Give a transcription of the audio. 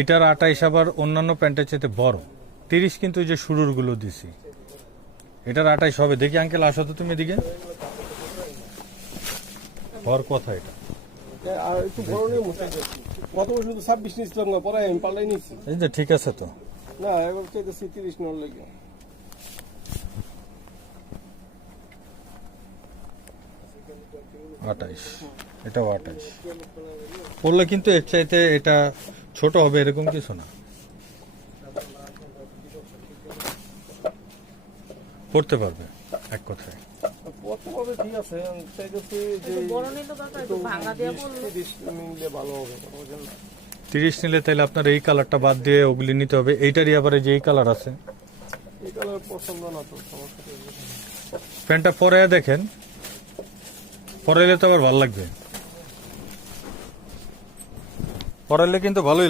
এটার 28 আবার অন্যান্য প্যান্টের চাইতে বড়। 30 কিন্তু যে শুরুর গুলো দিছি, এটার 28 হবে। দেখি আঙ্কেল, আসো তো তুমি এদিকে। হওয়ার কথা এটা। আর একটু বড় নিয়ে মোটা কত শুধু 26 নিচ্ছিলাম না, পরে আমি পাল্লাই নিচ্ছি। এই যে ঠিক আছে তো। না এবার চাইতেছি 30 নেওয়ার লাগে। 28, এটাও 28 পড়লে কিন্তু এর চাইতে এটা ছোট হবে এরকম কিছু না, পড়তে পারবে এক কথায়। কত হবে ঠিক আছে, আমি চাইতেছি যে বড় নিলে কাকা একটু ভাঙা দিয়ে বললো 30 নিলে ভালো হবে, বুঝলেন না? 30 নিলে তাহলে আপনার এই কালারটা বাদ দিয়ে ওগুলি নিতে হবে। এইটারই আবার এই যে এই কালার আছে, এই কালার পছন্দ না তো, সমস্যা নেই। প্যান্টটা পরে দেখেন, পরাইলে তো আবার ভালো লাগবে, পরাইলে কিন্তু ভালোই